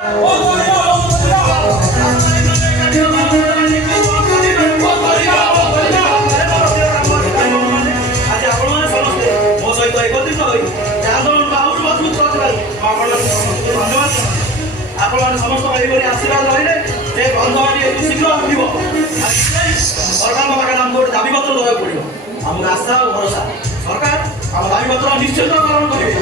समस्त आशीर्वाद रही बंधटी शीघ्र उठब सरकार पाखे आमको दाबीपत्र देवाक पड़ो आमको आशा और भरोसा सरकार आम दाबीपत्र निश्चित पालन करेंगे